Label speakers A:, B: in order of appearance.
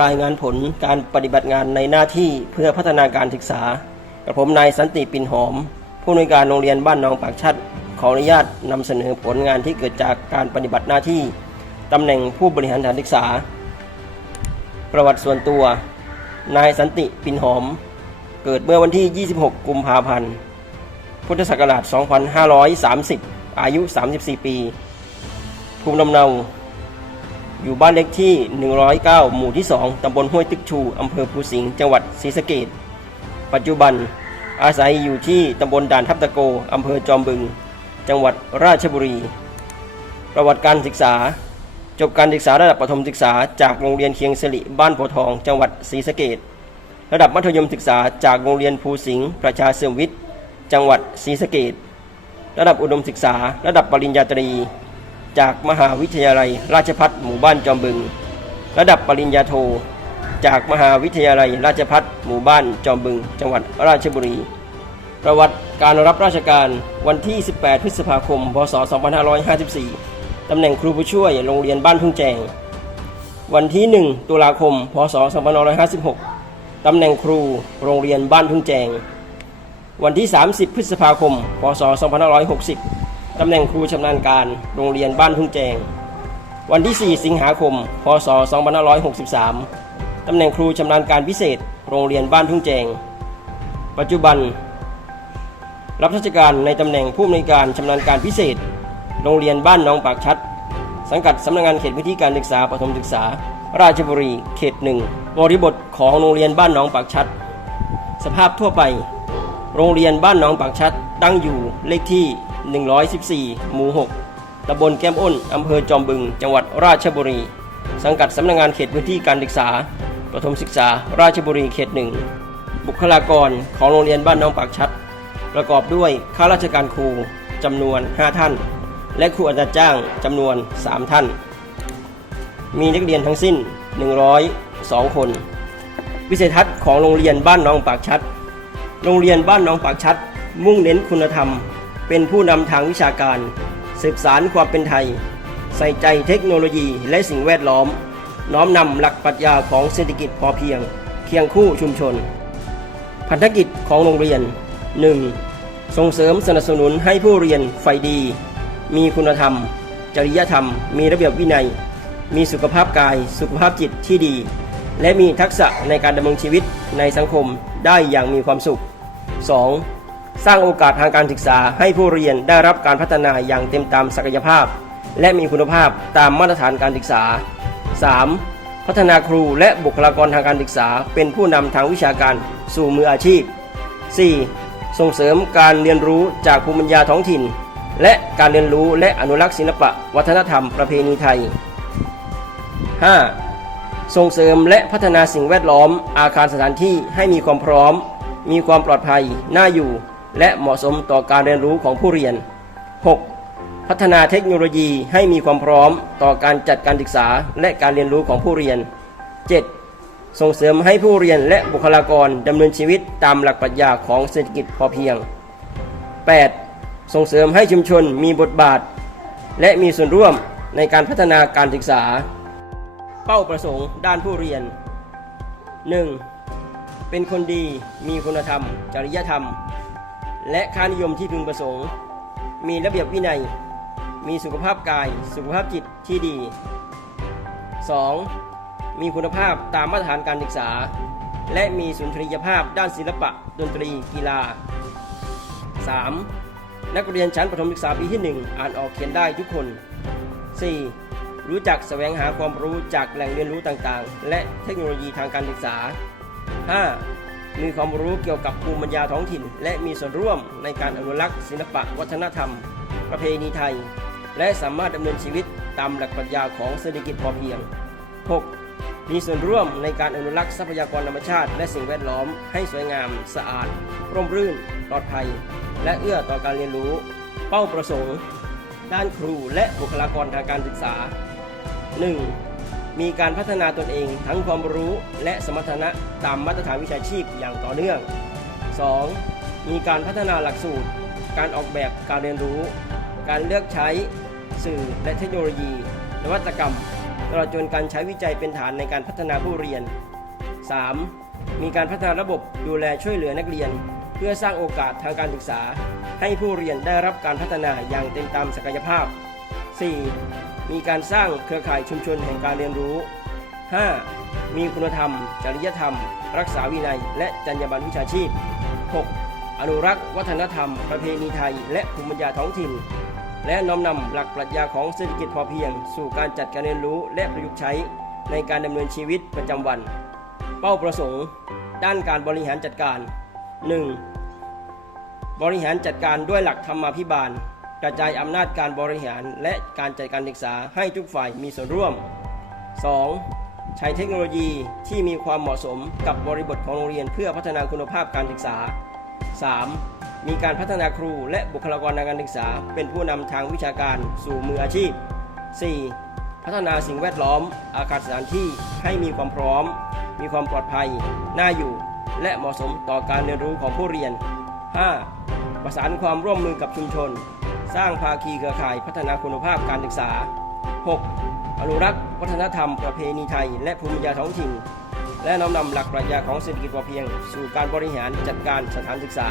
A: รายงานผลการปฏิบัติงานในหน้าที่เพื่อพัฒนาการศึกษากับผมนายสันติปินหอม ผู้อำนวยการโรงเรียนบ้านนองปากชัด ขออนุญาตนำเสนอผลงานที่เกิดจากการปฏิบัติหน้าที่ตำแหน่งผู้บริหารสถานศึกษา ประวัติส่วนตัว นายสันติปินหอม เกิดเมื่อวันที่ 26 กุมภาพันธ์ พุทธศักราช 2530 อายุ 34 ปี ภูมิลำเนา อยู่บ้านเล็กที่ 109 หมู่ที่ 2 ตำบลห้วยตึกชู อำเภอภูสิงห์ จังหวัดศรีสะเกษปัจจุบันอาศัยอยู่ที่ตำบลด่านทับตะโก อำเภอจอมบึง จังหวัดราชบุรี ประวัติการศึกษา จบการศึกษาระดับประถมศึกษา จากโรงเรียนเคียงสิริบ้านโพทอง จังหวัดศรีสะเกษระดับมัธยมศึกษาจากโรงเรียนภูสิงห์ประชาเสื่อมวิทย์ จังหวัดศรีสะเกษระดับอุดมศึกษา ระดับปริญญาตรี จากมหาวิทยาลัย ราชภัฏหมู่บ้านจอมบึง ระดับปริญญาโท จากมหาวิทยาลัย ราชภัฏหมู่บ้านจอมบึง จังหวัดราชบุรี ประวัติการรับราชการวันที่ 18 พฤษภาคม พศ 2554 ตำแหน่งครูผู้ช่วยโรงเรียนบ้านทุ่งแจง วันที่ 1 ตุลาคม พศ 2556 ตำแหน่งครูโรงเรียนบ้านทุ่งแจง วันที่ 30 พฤษภาคม พศ 2560 ตำแหน่งครูชำนาญการโรงเรียนบ้านทุ่งแจง วันที่ 4 สิงหาคม พศ 2563 ตำแหน่งครูชำนาญการพิเศษ โรงเรียนบ้านทุ่งแจง ปัจจุบัน รับราชการในตำแหน่งผู้อำนวยการชำนาญการพิเศษ โรงเรียนบ้านหนองปากชัด สังกัดสำนักงานเขตพื้นที่การศึกษาประถมศึกษา ราชบุรี เขตหนึ่งบริบทของโรงเรียนบ้านหนองปากชัด สภาพทั่วไป โรงเรียนบ้านหนองปากชัดตั้งอยู่เลขที่ 114 หมู่ 6ตำบลแก้มอ้น อำเภอจอมบึง จังหวัดราชบุรี สังกัดสำนักงานเขตพื้นที่การศึกษา ประถมศึกษา ราชบุรีเขตหนึ่ง บุคลากรของโรงเรียนบ้านน้องปากชัด ประกอบด้วยข้าราชการครูจำนวน 5 ท่าน และครูอาจารย์จ้างจำนวน 3 ท่าน มีนักเรียนทั้งสิ้น 102 คน วิสัยทัศน์ของโรงเรียนบ้านน้องปากชัด โรงเรียนบ้านน้องปากชัด มุ่งเน้นคุณธรรม เป็นผู้นำทางวิชาการสืบสารความเป็นไทย ใส่ใจเทคโนโลยีและสิ่งแวดล้อม น้อมนำหลักปรัชญาของเศรษฐกิจพอเพียง เคียงคู่ชุมชน พันธกิจของโรงเรียน 1. ส่งเสริมสนับสนุนให้ผู้เรียนใฝ่ดี มีคุณธรรม จริยธรรม มีระเบียบวินัย มีสุขภาพกาย สุขภาพจิตที่ดี และมีทักษะในการดำรงชีวิตในสังคมได้อย่างมีความสุข 2. สร้างโอกาสทางการศึกษาให้ผู้เรียนได้รับการพัฒนาอย่างเต็มตามศักยภาพ และมีคุณภาพตามมาตรฐานการศึกษา 3. พัฒนาครูและบุคลากรทางการศึกษา เป็นผู้นำทางวิชาการสู่มืออาชีพ 4. ส่งเสริมการเรียนรู้จากภูมิปัญญาท้องถิ่น และการเรียนรู้และอนุรักษ์ศิลปะ วัฒนธรรมประเพณีไทย 5. ส่งเสริมและพัฒนาสิ่งแวดล้อมอาคารสถานที่ให้มีความพร้อม มีความปลอดภัย น่าอยู่ และเหมาะสมต่อการเรียนรู้ของผู้เรียน 6. พัฒนาเทคโนโลยีให้มีความพร้อมต่อการจัดการศึกษาและการเรียนรู้ของผู้เรียน 7. ส่งเสริมให้ผู้เรียนและบุคลากรดำเนินชีวิตตามหลักปรัชญาของเศรษฐกิจพอเพียง 8. ส่งเสริมให้ชุมชนมีบทบาท และมีส่วนร่วมในการพัฒนาการศึกษา เป้าประสงค์ด้านผู้เรียน 1. เป็นคนดีมีคุณธรรม จริยธรรม และค่านิยมที่พึงประสงค์ มีระเบียบวินัย มีสุขภาพกาย สุขภาพจิตที่ดี 2. มีคุณภาพตามมาตรฐานการศึกษา และมีสุนทรียภาพด้านศิลปะ ดนตรี กีฬา 3. นักเรียนชั้นประถมศึกษาปีที่ 1 อ่านออกเขียนได้ทุกคน 4. รู้จักแสวงหาความรู้จากแหล่งเรียนรู้ต่างๆ และเทคโนโลยีทางการศึกษา 5. มีความรู้เกี่ยวกับภูมิปัญญาท้องถิ่น และมีส่วนร่วมในการอนุรักษ์ศิลปะวัฒนธรรม ประเพณีไทย และสามารถดำเนินชีวิตตามหลักปรัชญาของเศรษฐกิจพอเพียง 6. มีส่วนร่วมในการอนุรักษ์ทรัพยากรธรรมชาติ และสิ่งแวดล้อมให้สวยงาม สะอาด ร่มรื่น ปลอดภัย และเอื้อต่อการเรียนรู้ เป้าประสงค์ ด้านครูและบุคลากรทางการศึกษา 1. มีการพัฒนาตนเองทั้งความรู้และสมรรถนะตามมาตรฐานวิชาชีพอย่างต่อเนื่อง 2. มีการพัฒนาหลักสูตร การออกแบบการเรียนรู้ การเลือกใช้สื่อและเทคโนโลยี นวัตกรรม ตลอดจนการใช้วิจัยเป็นฐานในการพัฒนาผู้เรียน 3. มีการพัฒนาระบบดูแลช่วยเหลือนักเรียน เพื่อสร้างโอกาสทางการศึกษา ให้ผู้เรียนได้รับการพัฒนาอย่างเต็มตามศักยภาพ 4. มีการสร้างเครือข่ายชุมชนแห่งการเรียนรู้ 5. มีคุณธรรม จริยธรรม รักษาวินัย และจรรยาบรรณวิชาชีพ 6. อนุรักษ์วัฒนธรรม ประเพณีไทย และภูมิปัญญาท้องถิ่น และน้อมนำหลักปรัชญาของเศรษฐกิจพอเพียง สู่การจัดการเรียนรู้และประยุกต์ใช้ในการดำเนินชีวิตประจำวัน เป้าประสงค์ ด้านการบริหารจัดการ 1. บริหารจัดการด้วยหลักธรรมาภิบาล กระจายอำนาจการบริหารและการจัดการศึกษาให้ทุกฝ่ายมีส่วนร่วม 2. ใช้เทคโนโลยีที่มีความเหมาะสมกับบริบทของโรงเรียนเพื่อพัฒนาคุณภาพการศึกษา 3. มีการพัฒนาครูและบุคลากรทางการศึกษา เป็นผู้นำทางวิชาการสู่มืออาชีพ 4. พัฒนาสิ่งแวดล้อม อาคารสถานที่ให้มีความพร้อม มีความปลอดภัย น่าอยู่ และเหมาะสมต่อการเรียนรู้ของผู้เรียน 5. ประสานความร่วมมือกับชุมชน สร้างภาคีเครือข่ายพัฒนาคุณภาพการศึกษา 6. อนุรักษ์วัฒนธรรมประเพณีไทย และภูมิปัญญาท้องถิ่น และน้อมนำหลักปรัชญาของเศรษฐกิจพอเพียง สู่การบริหารจัดการสถานศึกษา